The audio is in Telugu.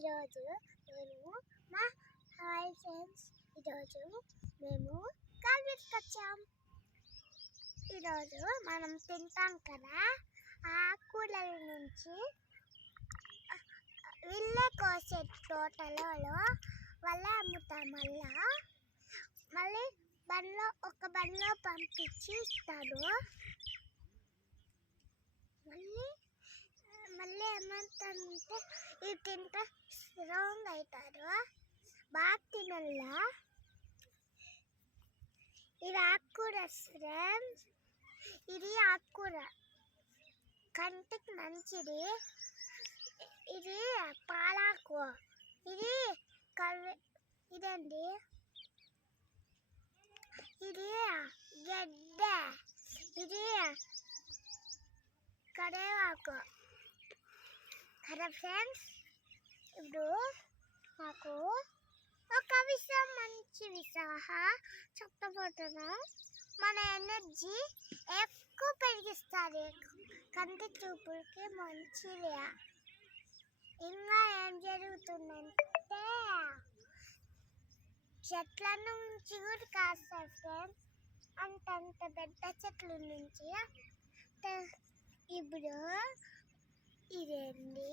ఈరోజు మేము మా హాయ్ ఫ్రెండ్స్ ఈరోజు మేము కాలేజ్కి వచ్చాం. ఈరోజు మనం తింటాం కదా ఆకుకూరల నుంచి వీళ్ళే కోసే తోటలలో వాళ్ళ అమ్ముతాం. మళ్ళీ బండ్లో పంపించి ఇస్తారు. మళ్ళీ ఏమంటారంటే ఇవి తింటే స్ట్రాంగ్ అవుతారు, బాగా తినల్లా. ఇది ఆకుకూర ఫ్రెండ్స్, ఇది ఆకుకూర కంటికి మంచిది. ఇది పాలాకు, ఇది ఇదండి, ఇది గడ్డ, ఇది కరివేపాకు కదా ఫ్రెండ్స్. ఇప్పుడు నాకు ఒక విషయం, మంచి విషయం చెప్పబోతున్నా. మన ఎనర్జీ ఎక్కువ పెరిగిస్తుంది, కంటి చూపులకి మంచిది. ఇంకా ఏం జరుగుతుందంటే చెట్ల నుంచి కూడా కాస్తాయి ఫ్రెండ్స్, అంతంత పెద్ద చెట్ల నుంచి. ఇప్పుడు ఇదేంటి